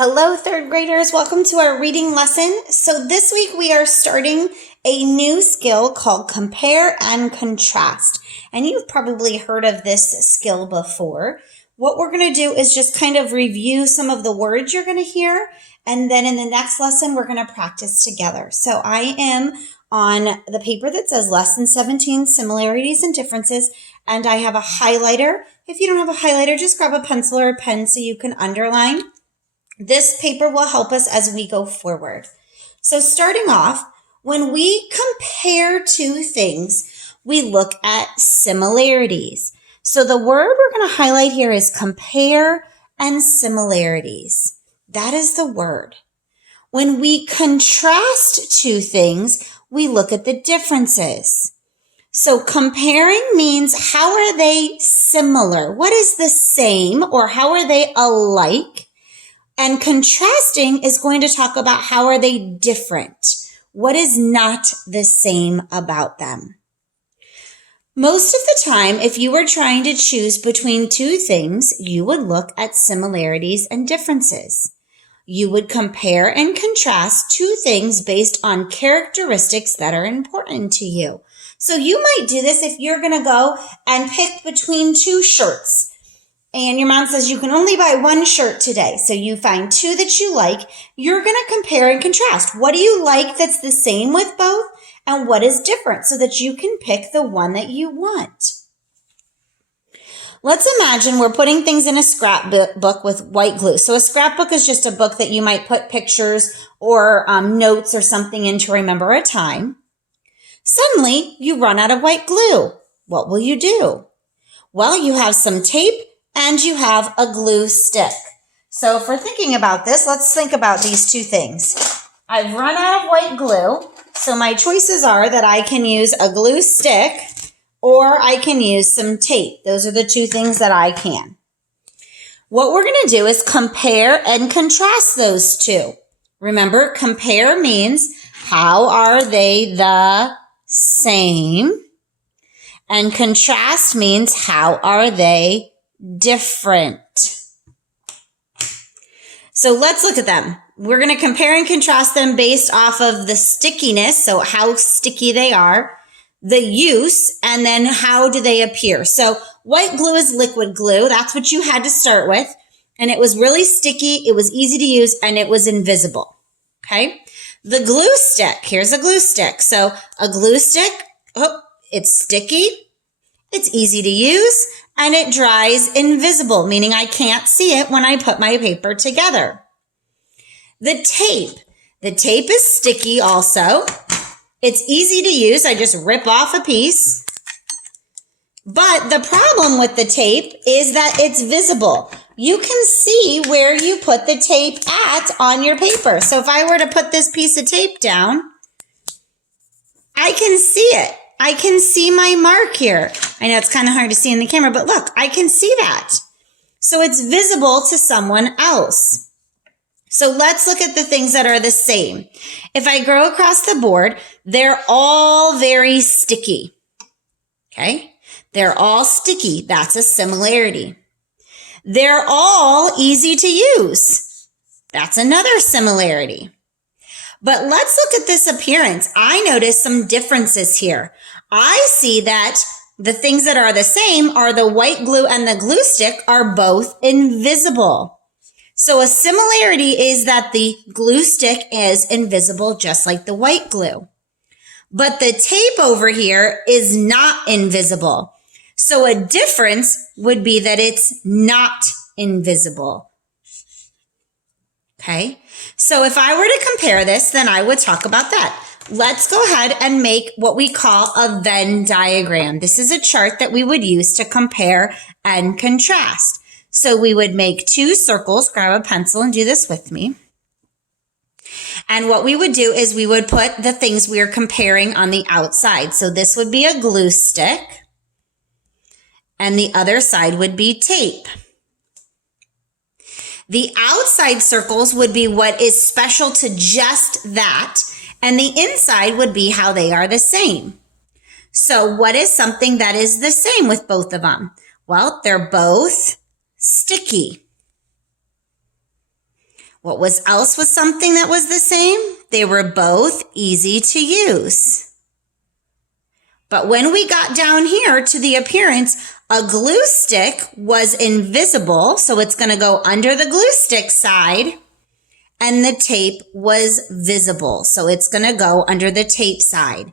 Hello, third graders. Welcome to our reading lesson. So this week we are starting a new skill called compare and contrast. And you've probably heard of this skill before. What we're going to do is just kind of review some of the words you're going to hear. And then in the next lesson, we're going to practice together. So I am on the paper that says Lesson 17, Similarities and Differences. And I have a highlighter. If you don't have a highlighter, just grab a pencil or a pen so you can underline. This paper will help us as we go forward. So starting off, when we compare two things, we look at similarities. So the word we're going to highlight here is compare and similarities. That is the word. When we contrast two things, we look at the differences. So comparing means how are they similar? What is the same or how are they alike? And contrasting is going to talk about how are they different? What is not the same about them? Most of the time, if you were trying to choose between two things, you would look at similarities and differences. You would compare and contrast two things based on characteristics that are important to you. So you might do this if you're going to go and pick between two shirts. And your mom says you can only buy one shirt today. So you find two that you like. You're going to compare and contrast. What do you like that's the same with both? And what is different so that you can pick the one that you want? Let's imagine we're putting things in a scrapbook with white glue. So a scrapbook is just a book that you might put pictures or notes or something in to remember a time. Suddenly, you run out of white glue. What will you do? Well, you have some tape and you have a glue stick. So if we're thinking about this, let's think about these two things. I've run out of white glue, so my choices are that I can use a glue stick or I can use some tape. Those are the two things that I can. What we're going to do is compare and contrast those two. Remember, compare means how are they the same? And contrast means how are they different. So let's look at them. We're going to compare and contrast them based off of the stickiness, so how sticky they are, the use, and then how do they appear. So white glue is liquid glue. That's what you had to start with. And it was really sticky, it was easy to use, and it was invisible. Okay? The glue stick, here's a glue stick. So a glue stick, it's sticky, it's easy to use, and it dries invisible, meaning I can't see it when I put my paper together. The tape is sticky also. It's easy to use. I just rip off a piece. But the problem with the tape is that it's visible. You can see where you put the tape at on your paper. So if I were to put this piece of tape down, I can see it. I can see my mark here. I know it's kind of hard to see in the camera, but look, I can see that. So it's visible to someone else. So let's look at the things that are the same. If I go across the board, they're all very sticky. Okay? They're all sticky. That's a similarity. They're all easy to use. That's another similarity. But let's look at this appearance. I notice some differences here. I see that the things that are the same are the white glue and the glue stick are both invisible. So a similarity is that the glue stick is invisible just like the white glue. But the tape over here is not invisible. So a difference would be that it's not invisible. Okay? So if I were to compare this, then I would talk about that. Let's go ahead and make what we call a Venn diagram. This is a chart that we would use to compare and contrast. So we would make two circles, grab a pencil and do this with me. And what we would do is we would put the things we are comparing on the outside. So this would be a glue stick and the other side would be tape. The outside circles would be what is special to just that, and the inside would be how they are the same. So what is something that is the same with both of them? Well, they're both sticky. What else was something that was the same? They were both easy to use. But when we got down here to the appearance, a glue stick was invisible, so it's going to go under the glue stick side, and the tape was visible, so it's going to go under the tape side.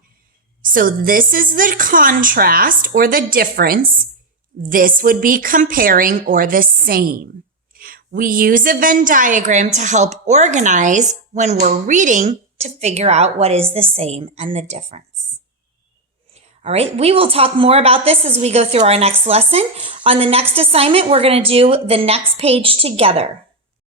So this is the contrast or the difference. This would be comparing or the same. We use a Venn diagram to help organize when we're reading to figure out what is the same and the difference. All right, we will talk more about this as we go through our next lesson. On the next assignment, we're going to do the next page together.